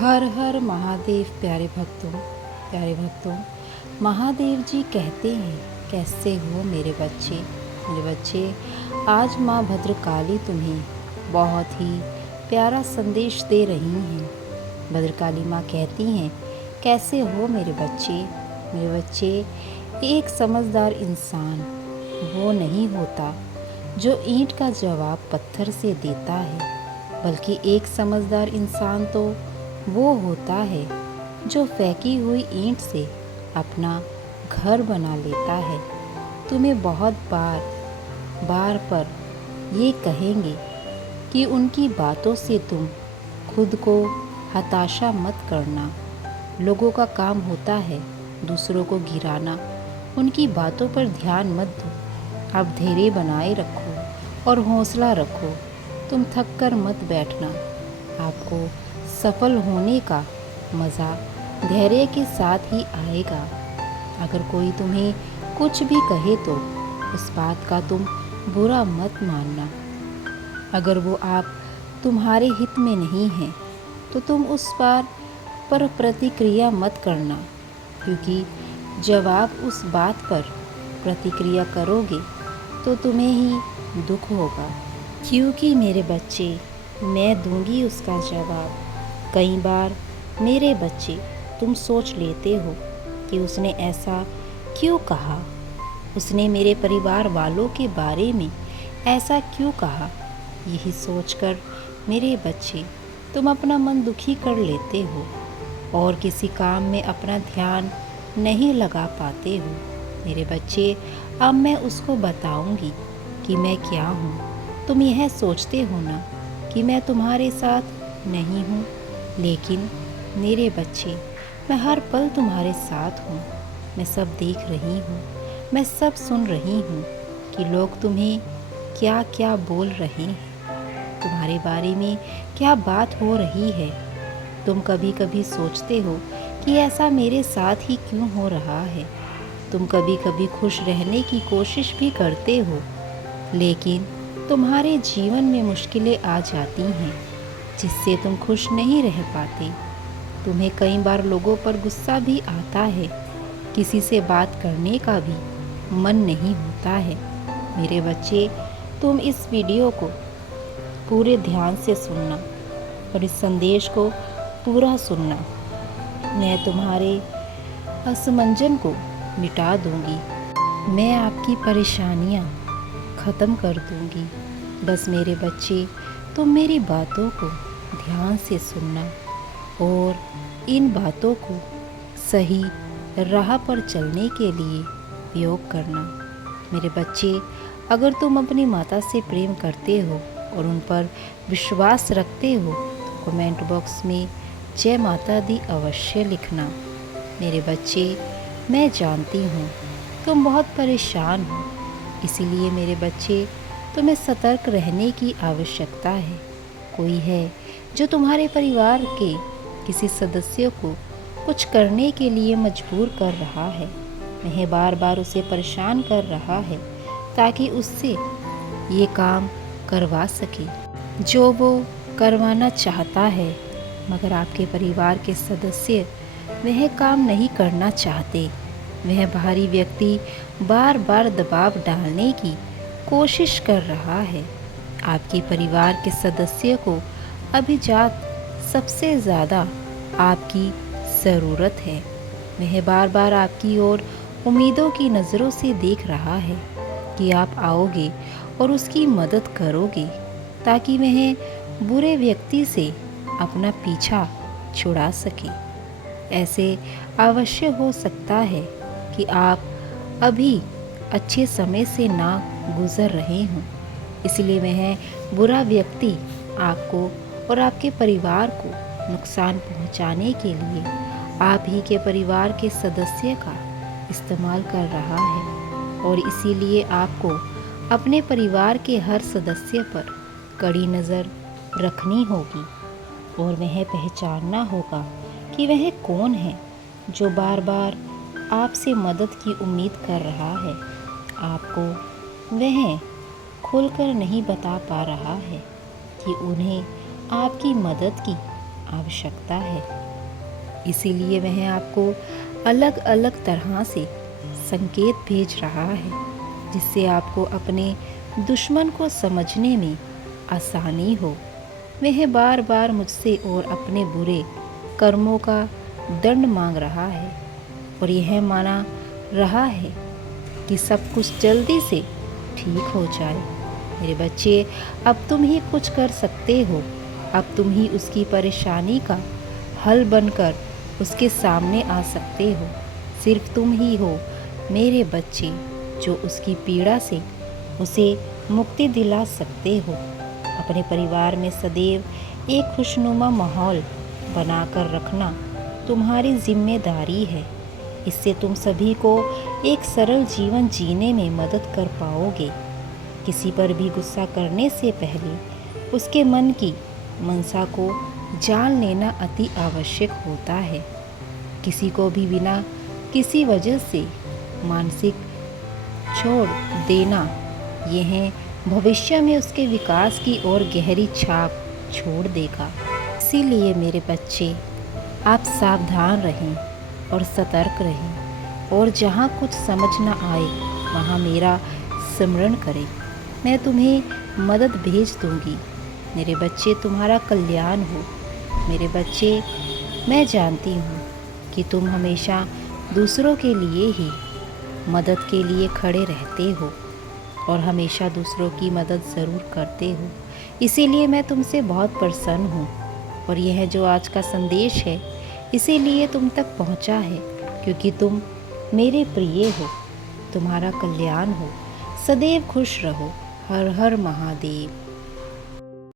हर हर महादेव। प्यारे भक्तों, महादेव जी कहते हैं, कैसे हो मेरे बच्चे। आज माँ भद्रकाली तुम्हें बहुत ही प्यारा संदेश दे रही हैं। भद्रकाली माँ कहती हैं, कैसे हो मेरे बच्चे। एक समझदार इंसान वो नहीं होता जो ईंट का जवाब पत्थर से देता है, बल्कि एक समझदार इंसान तो वो होता है जो फेंकी हुई ईंट से अपना घर बना लेता है। तुम्हें बहुत बार पर ये कहेंगे कि उनकी बातों से तुम खुद को हताशा मत करना। लोगों का काम होता है दूसरों को गिराना। उनकी बातों पर ध्यान मत दो। आप धैर्य बनाए रखो और हौसला रखो। तुम थक कर मत बैठना। आपको सफल होने का मज़ा धैर्य के साथ ही आएगा। अगर कोई तुम्हें कुछ भी कहे तो उस बात का तुम बुरा मत मानना। अगर वो आप तुम्हारे हित में नहीं है तो तुम उस बार पर प्रतिक्रिया मत करना, क्योंकि जब आप उस बात पर प्रतिक्रिया करोगे तो तुम्हें ही दुख होगा। क्योंकि मेरे बच्चे, मैं दूंगी उसका जवाब। कई बार मेरे बच्चे तुम सोच लेते हो कि उसने ऐसा क्यों कहा, उसने मेरे परिवार वालों के बारे में ऐसा क्यों कहा। यही सोचकर मेरे बच्चे तुम अपना मन दुखी कर लेते हो और किसी काम में अपना ध्यान नहीं लगा पाते हो। मेरे बच्चे, अब मैं उसको बताऊंगी कि मैं क्या हूँ। तुम यह सोचते हो ना कि मैं तुम्हारे साथ नहीं हूँ, लेकिन मेरे बच्चे, मैं हर पल तुम्हारे साथ हूँ। मैं सब देख रही हूँ, मैं सब सुन रही हूँ कि लोग तुम्हें क्या क्या बोल रहे हैं, तुम्हारे बारे में क्या बात हो रही है। तुम कभी कभी सोचते हो कि ऐसा मेरे साथ ही क्यों हो रहा है। तुम कभी कभी खुश रहने की कोशिश भी करते हो, लेकिन तुम्हारे जीवन में मुश्किलें आ जाती हैं जिससे तुम खुश नहीं रह पाते। तुम्हें कई बार लोगों पर गुस्सा भी आता है, किसी से बात करने का भी मन नहीं होता है। मेरे बच्चे, तुम इस वीडियो को पूरे ध्यान से सुनना और इस संदेश को पूरा सुनना। मैं तुम्हारे असमंजन को मिटा दूंगी। मैं आपकी परेशानियां ख़त्म कर दूंगी। बस मेरे बच्चे, तुम मेरी बातों को ध्यान से सुनना और इन बातों को सही राह पर चलने के लिए उपयोग करना। मेरे बच्चे, अगर तुम अपनी माता से प्रेम करते हो और उन पर विश्वास रखते हो तो कमेंट बॉक्स में जय माता दी अवश्य लिखना। मेरे बच्चे, मैं जानती हूँ तुम बहुत परेशान हो, इसीलिए मेरे बच्चे, तुम्हें सतर्क रहने की आवश्यकता है। कोई है जो तुम्हारे परिवार के किसी सदस्य को कुछ करने के लिए मजबूर कर रहा है। वह बार बार उसे परेशान कर रहा है ताकि उससे ये काम करवा सके जो वो करवाना चाहता है, मगर आपके परिवार के सदस्य वह काम नहीं करना चाहते। वह बाहरी व्यक्ति बार बार दबाव डालने की कोशिश कर रहा है। आपके परिवार के सदस्य को अभिजात सबसे ज़्यादा आपकी ज़रूरत है। वह बार बार आपकी ओर उम्मीदों की नज़रों से देख रहा है कि आप आओगे और उसकी मदद करोगे ताकि वह बुरे व्यक्ति से अपना पीछा छुड़ा सके। ऐसे अवश्य हो सकता है कि आप अभी अच्छे समय से ना गुजर रहे हों, इसलिए वह बुरा व्यक्ति आपको और आपके परिवार को नुकसान पहुंचाने के लिए आप ही के परिवार के सदस्य का इस्तेमाल कर रहा है। और इसीलिए आपको अपने परिवार के हर सदस्य पर कड़ी नज़र रखनी होगी और वह पहचानना होगा कि वह कौन है जो बार बार आपसे मदद की उम्मीद कर रहा है। आपको वह खुलकर नहीं बता पा रहा है कि उन्हें आपकी मदद की आवश्यकता है। इसीलिए वह आपको अलग अलग तरह से संकेत भेज रहा है, जिससे आपको अपने दुश्मन को समझने में आसानी हो। वह बार बार मुझसे और अपने बुरे कर्मों का दंड मांग रहा है और यह माना रहा है कि सब कुछ जल्दी से ठीक हो जाए। मेरे बच्चे, अब तुम ही कुछ कर सकते हो। अब तुम ही उसकी परेशानी का हल बनकर उसके सामने आ सकते हो। सिर्फ तुम ही हो मेरे बच्चे जो उसकी पीड़ा से उसे मुक्ति दिला सकते हो। अपने परिवार में सदैव एक खुशनुमा माहौल बनाकर रखना तुम्हारी जिम्मेदारी है। इससे तुम सभी को एक सरल जीवन जीने में मदद कर पाओगे। किसी पर भी गुस्सा करने से पहले उसके मन की मनसा को जान लेना अति आवश्यक होता है। किसी को भी बिना किसी वजह से मानसिक छोड़ देना यह भविष्य में उसके विकास की ओर गहरी छाप छोड़ देगा। इसीलिए मेरे बच्चे, आप सावधान रहें और सतर्क रहें और जहाँ कुछ समझ न आए वहाँ मेरा स्मरण करें। मैं तुम्हें मदद भेज दूँगी। मेरे बच्चे, तुम्हारा कल्याण हो। मेरे बच्चे, मैं जानती हूँ कि तुम हमेशा दूसरों के लिए ही मदद के लिए खड़े रहते हो और हमेशा दूसरों की मदद ज़रूर करते हो। इसीलिए मैं तुमसे बहुत प्रसन्न हूँ और यह जो आज का संदेश है इसीलिए तुम तक पहुँचा है, क्योंकि तुम मेरे प्रिय हो। तुम्हारा कल्याण हो। सदैव खुश रहो। हर हर महादेव।